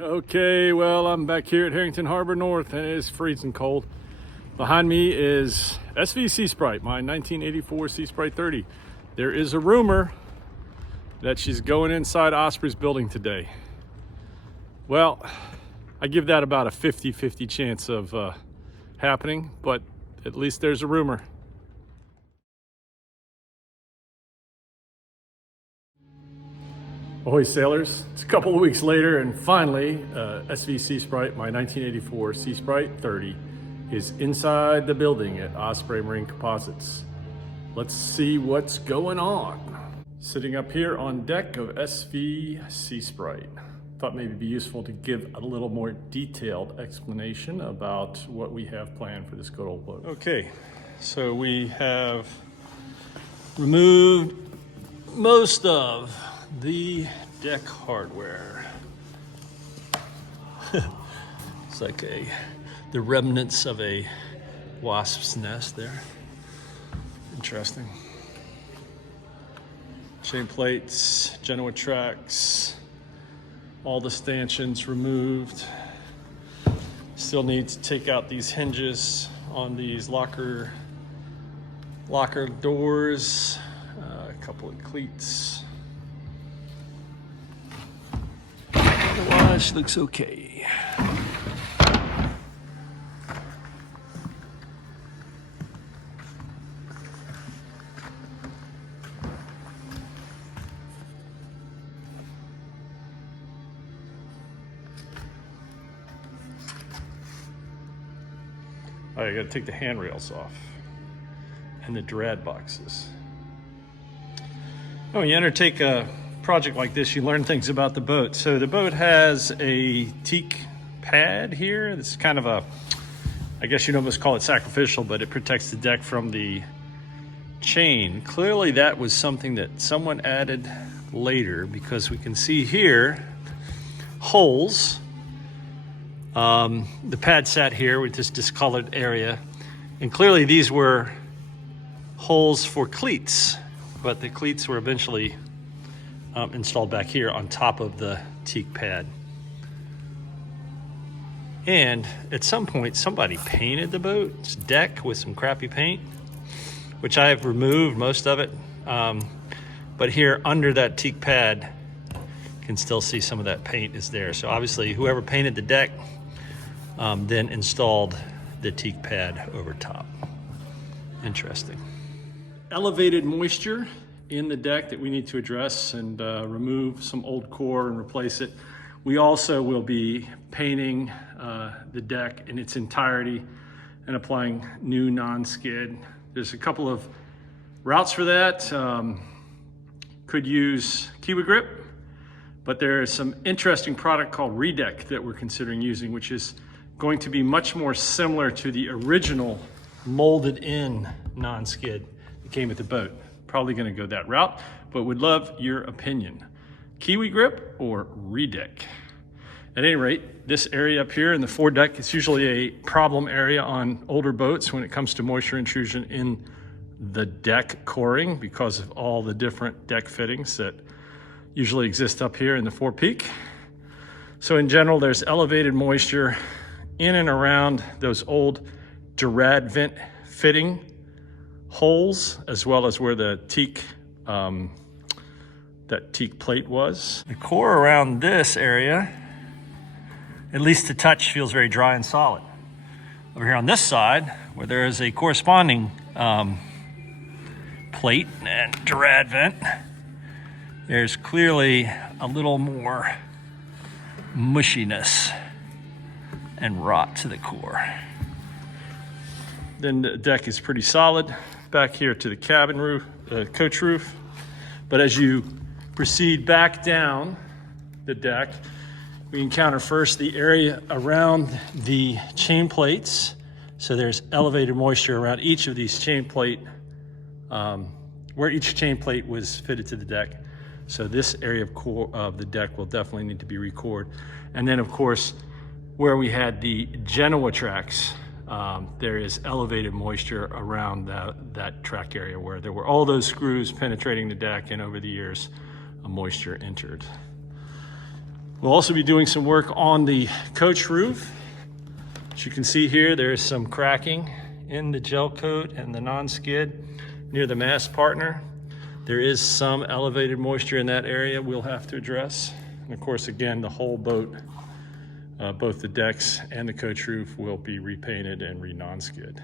Okay, well, I'm back here at Harrington Harbor North and it is freezing cold. Behind me is SeaSprite, my 1984 SeaSprite 30. There is a rumor that she's going inside Osprey's building today. Well, I give that about a 50-50 chance of happening, but at least there's a rumor. Ahoy sailors, it's a couple of weeks later and finally SeaSprite, my 1984 SeaSprite 30 is inside the building at Osprey Marine Composites. Let's see what's going on. Sitting up here on deck of SeaSprite. Thought maybe it'd be useful to give a little more detailed explanation about what we have planned for this good old boat. Okay, so we have removed most of the deck hardware. It's like the remnants of a wasp's nest there. Interesting. Chain plates, Genoa tracks, all the stanchions removed. Still need to take out these hinges on these locker doors, a couple of cleats. Otherwise, looks okay. All right, I gotta take the handrails off and the drad boxes. When you undertake a project like this, you learn things about the boat. So the boat has a teak pad here. It's kind of a, I guess you'd almost call it sacrificial, but it protects the deck from the chain. Clearly that was something that someone added later, because we can see here holes. The pad sat here with this discolored area, and clearly these were holes for cleats, but the cleats were eventually installed back here on top of the teak pad. And at some point somebody painted the boat's deck with some crappy paint, which I have removed most of it, but here under that teak pad can still see some of that paint is there. So obviously whoever painted the deck then installed the teak pad over top. Interesting. Elevated moisture in the deck that we need to address and remove some old core and replace it. We also will be painting the deck in its entirety and applying new non-skid. There's a couple of routes for that. Could use Kiwi Grip, but there is some interesting product called Redeck that we're considering using, which is going to be much more similar to the original molded in non-skid that came with the boat. Probably gonna go that route, but would love your opinion. Kiwi Grip or Redeck? At any rate, this area up here in the foredeck is usually a problem area on older boats when it comes to moisture intrusion in the deck coring, because of all the different deck fittings that usually exist up here in the forepeak. So in general, there's elevated moisture in and around those old Durad vent fitting holes, as well as where the teak, that teak plate was. The core around this area, at least to touch, feels very dry and solid. Over here on this side, where there is a corresponding plate and Durad vent, there's clearly a little more mushiness and rot to the core. Then the deck is pretty solid back here to the cabin roof, coach roof. But as you proceed back down the deck, we encounter first the area around the chain plates. So there's elevated moisture around each of these chain plate, where each chain plate was fitted to the deck. So this area of core of the deck will definitely need to be recored. And then of course, where we had the Genoa tracks, there is elevated moisture around that track area where there were all those screws penetrating the deck, and over the years, moisture entered. We'll also be doing some work on the coach roof. As you can see here, there is some cracking in the gel coat and the non-skid near the mast partner. There is some elevated moisture in that area we'll have to address. And of course, again, the whole boat, both the decks and the coach roof will be repainted and re-non-skid.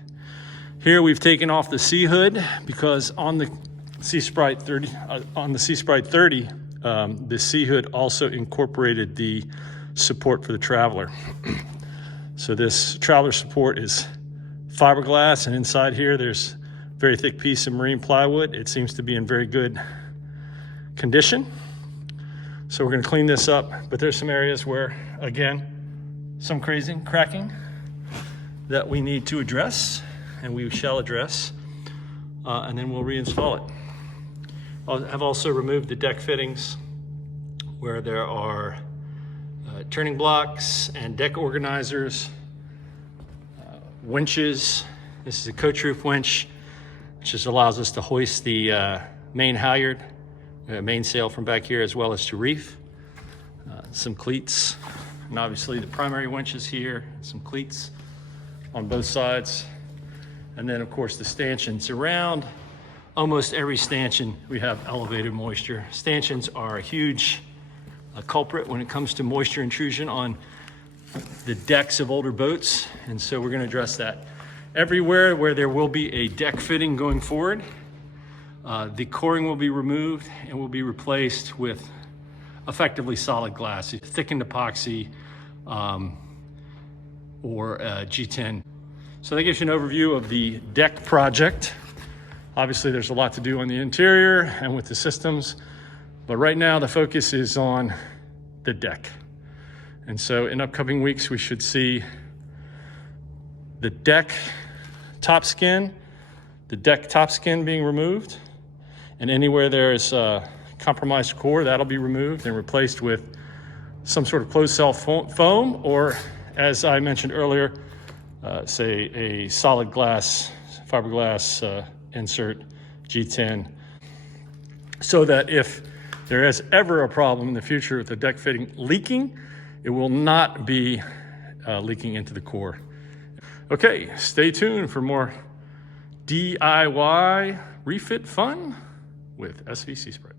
Here we've taken off the sea hood because on the SeaSprite 30, the sea hood also incorporated the support for the Traveler. So this Traveler support is fiberglass, and inside here there's a very thick piece of marine plywood. It seems to be in very good condition. So we're going to clean this up, but there's some areas where, again, some cracking that we need to address, and we shall address, and then we'll reinstall it. I've also removed the deck fittings where there are turning blocks and deck organizers, winches. This is a coach roof winch, which just allows us to hoist the main halyard, mainsail from back here, as well as to reef. Some cleats, and obviously the primary winches here, some cleats on both sides. And then of course the stanchions. Around almost every stanchion we have elevated moisture. Stanchions are a huge culprit when it comes to moisture intrusion on the decks of older boats, and so we're going to address that. Everywhere where there will be a deck fitting going forward, the coring will be removed and will be replaced with effectively solid glass, thickened epoxy, or G10. So that gives you an overview of the deck project. Obviously there's a lot to do on the interior and with the systems, but right now the focus is on the deck. And so in upcoming weeks, we should see the deck top skin being removed, and anywhere there's a compromised core, that'll be removed and replaced with some sort of closed cell foam, or as I mentioned earlier, say a solid glass, fiberglass insert G10, so that if there is ever a problem in the future with the deck fitting leaking, it will not be leaking into the core. Okay, stay tuned for more DIY refit fun with SV SeaSprite.